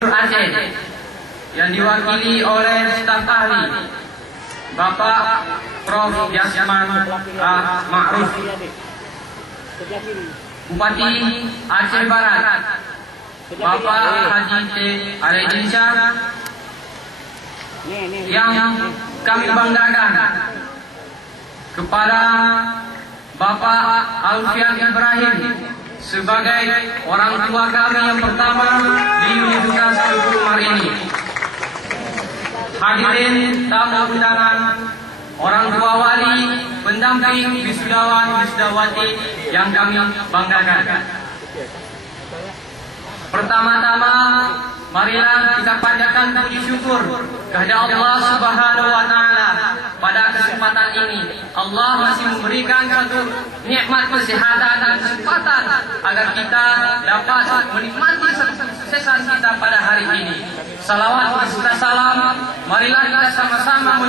Aceh yang diwakili oleh staf ahli Bapak Prof. Yasman Ma'ruf, Bupati Aceh Barat Bapak Haji T. Aredinsya, yang kami banggakan kepada Bapak Alfian Ibrahim sebagai orang tua kami yang pertama di Universitas Teguh Umar ini. Hadirin tamu undangan, orang tua wali, pendamping wisudawan wisudawati yang kami banggakan. Pertama-tama, marilah kita panjatkan puji syukur kepada Allah Subhanahu wa Ta'ala. Pada kesempatan ini, Allah masih memberikan satu nikmat kesehatan dan kesempatan agar kita dapat menikmati kesuksesan kita pada hari ini. Salawat beserta salam, marilah kita sama-sama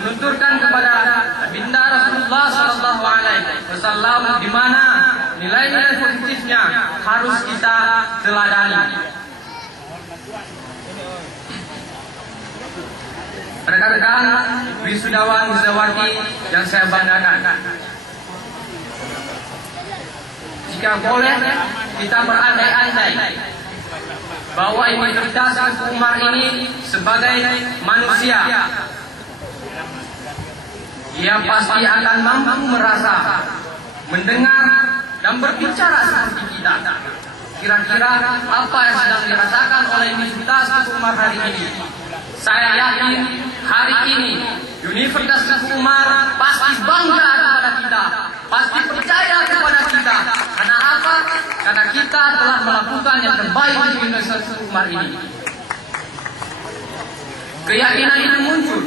menunturkan kepada Baginda Rasulullah Sallallahu Alaihi Wasallam, di mana nilai-nilai positifnya harus kita teladani. Rekan-rekan wisudawan wisudawati yang saya banggakan, jika boleh kita berandai-andai bahwa Universitas Teguh Umar ini sebagai manusia, ia pasti akan mampu merasa, mendengar, dan berbicara seperti kita. Kira-kira apa yang sedang dirasakan oleh Universitas Teguh Umar hari ini? Saya yakin hari ini Universitas Teguh Umar pasti bangga kepada kita, pasti percaya kepada kita. Karena apa? Karena kita telah melakukan yang terbaik di Universitas Teguh Umar ini. Keyakinan itu muncul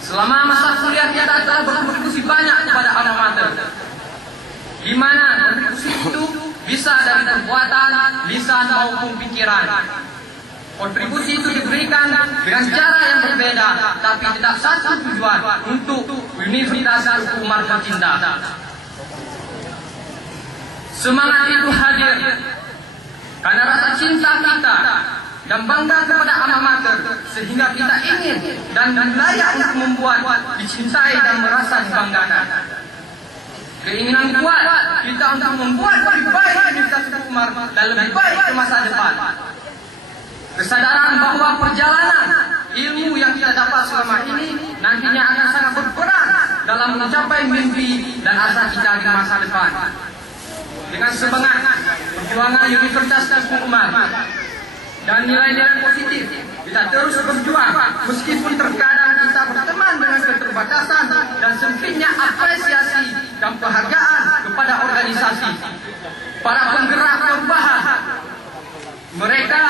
selama masa kuliah kita telah berkontribusi banyak kepada alma mater, di mana kontribusi itu bisa dari perbuatan, lisan maupun pikiran. Kontribusi itu diberikan dengan cara yang berbeda, tapi tetap satu tujuan, untuk Universitas Teguh Umar tercinta. Semangat itu hadir karena rasa cinta kita dan bangga kepada alma mater, sehingga kita ingin dan layak untuk membuat dicintai dan merasa dibanggakan. Keinginan kuat kita untuk membuat lebih baik Universitas Teguh Umar dan lebih baik ke masa depan. Kesadaran bahwa perjalanan ilmu yang kita dapat selama ini nantinya akan sangat berperan dalam mencapai mimpi dan asa kita di masa depan. Dengan semangat perjuangan Universitas Teguh Umar dan nilai-nilai positif, kita terus berjuang meskipun terkadang kita berteman dengan keterbatasan dan sempitnya apresiasi dan penghargaan kepada organisasi, para penggerak perubahan. Mereka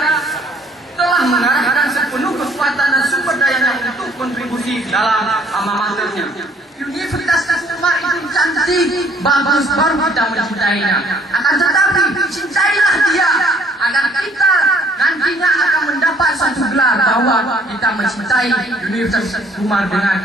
telah mengarahkan sepenuh kekuatan dan sumber dayanya untuk kontribusi dalam alma maternya. Universitas Teguh Umar itu cantik, bagus, baru kita mencintainya. Akan tetapi cintailah dia agar kita nantinya akan mendapat suatu gelar bahwa kita mencintai Universitas Teguh Umar dengan